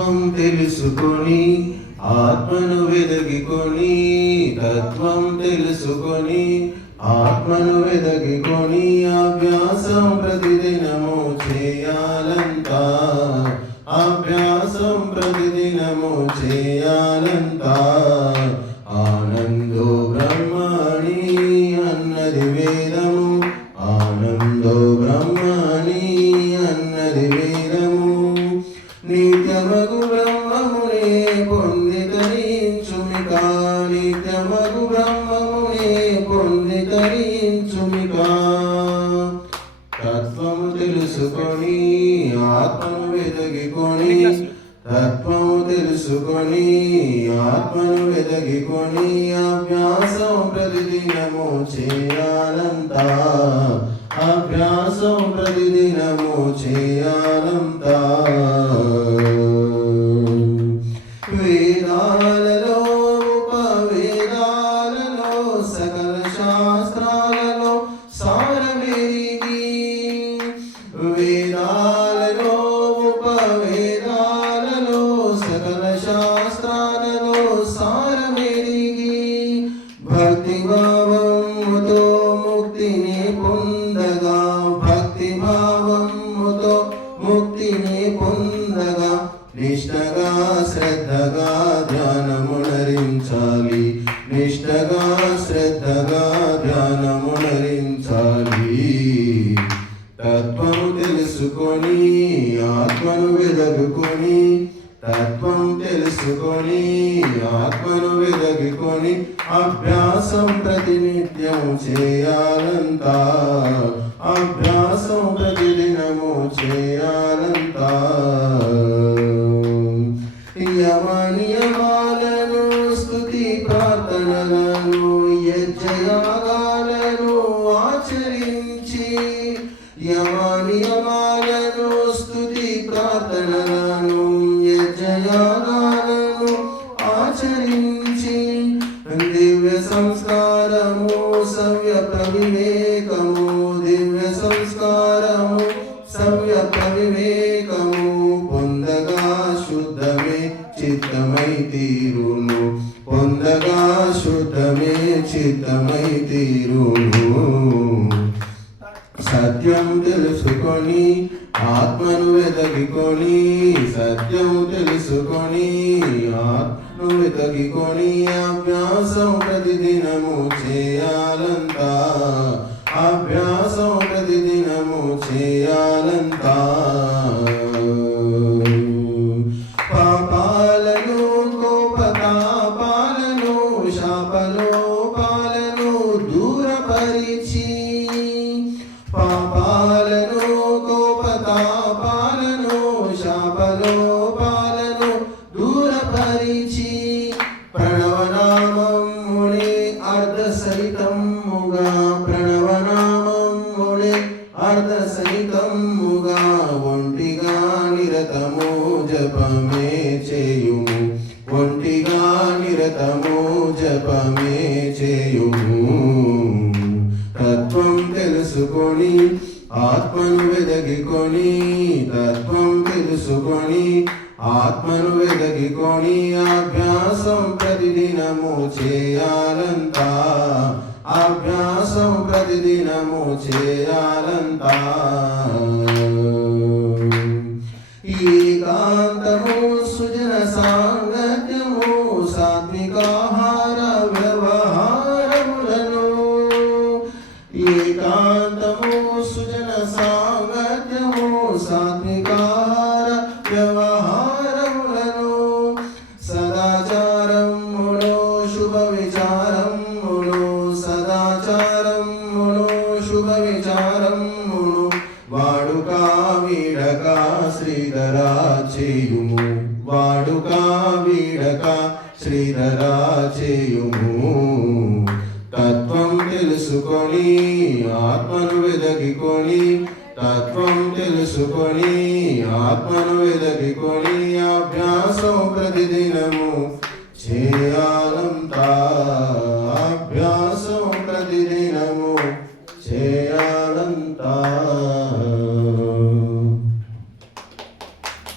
తత్వం తెలుసుకొని ఆత్మను వెదగికొని, తత్వం తెలుసుకొని ఆత్మను వెదగికొని, అభ్యాసం ప్రతిదినము చేయాలంట, అభ్యాసం ప్రతిదినము చేయాలంట. ఆనందో బ్రహ్మణి అన్నది వేదము, ఆనందో బ్రహ్మణి అన్నది వేదము. నిత్యమగు బ్రహ్మమునే పొందితరించుమిక, నిత్యమగు బ్రహ్మమునే పొందితరించుమిక. తత్వము తెలుసుకొని ఆత్మను వెదగికొని, తత్వము తెలుసుకొని ఆత్మను వెదగికొని, అభ్యాసం ప్రతిదినము చేయాలంట, అభ్యాసం ప్రతిదినము చేయాలంట. వేదాలలో ఉపవేదాలలో సకల శాస్త్రాలలో సారమెరిగి, వేదాలలో ఉపవేదాలలో సకల శాస్త్రాలలో సారమెరిగి, భక్తి భావముతో ముక్తిని పొందగా, భక్తి భావముతో ముక్తిని పొందగా, నిష్టగా శ్రద్ధగా ధ్యానమునరించాలి, నిష్టగా శ్రద్ధగా ధ్యానమునరించాలి. తత్వము తెలుసుకొని ఆత్మను వెదగుకొని, తత్వం తెలుసుకొని ఆత్మను వెదగుకొని, అభ్యాసం ప్రతినిత్యం చేయాలంట, అభ్యాసం ప్రతిదినము చేయాలంట. యమనియమాలను స్తుతి ప్రార్థనలను యజ్ఞయాగాలను ఆచరించి, యమనియమాలను స్తుతి ప్రార్థనలను యజ్ఞయాగాలను ఆచరించి, దివ్య సంస్కారము సవ్యప్ర వివేకము, దివ్య సంస్కారము సవ్యప్ర వివేకము పొందగా శుద్ధమే చిత్తమై తీరును, పొందగా శుద్ధమే చిత్తమై తీరును. సత్యం తెలుసుకొని ఆత్మను వెదగికొని, సత్యం తెలుసుకొని ఆత్మను వెదగికొని, అభ్యాసం ప్రతిదినము చేయాలంట, అభ్యాసం ప్రతిదినము చేయాలంట. పాపాలను కోపతాపాలను శాపలోపాలను దూరపరిచి, పాపాలను కోపతాపాలను శాపలోపాలను దూరపరిచి, ప్రణవనామమునే అర్ధసహితముగా, ప్రణవనామమునే అర్ధసహితముగా ఒంటిగా నిరతము జపమే చేయుము, ఒంటిగా నిరతము జపమే చేయుము. తత్వం తెలుసుకొని ఆత్మను వెదగికొని, తత్వం తెలుసుకొని ఆత్మను వెదగికొని, అభ్యాసం ప్రతిదినము చేయాలంట, అభ్యాసం ప్రతిదినము చేయాలంట. ఏకాంతము సుజన సాంగత్యము సాత్వికాహార వ్యవహారములను, ఏకాంతము సుజన సాంగత్యము సాత్వికాహార వ్యవహారములను, సదాచారమును శుభ విచారమును, సదాచారమును శుభ విచారమును వాడుకా వీడక శ్రీధరా చేయుము, వాడుకా వీడక శ్రీధరా చేయుము. తత్వం తెలుసుకొని ఆత్మను వెదగికొని, తత్వం తెలుసుకొని ఆత్మను వెదగికొని, అభ్యాసం ప్రతిదినము చేయాలి.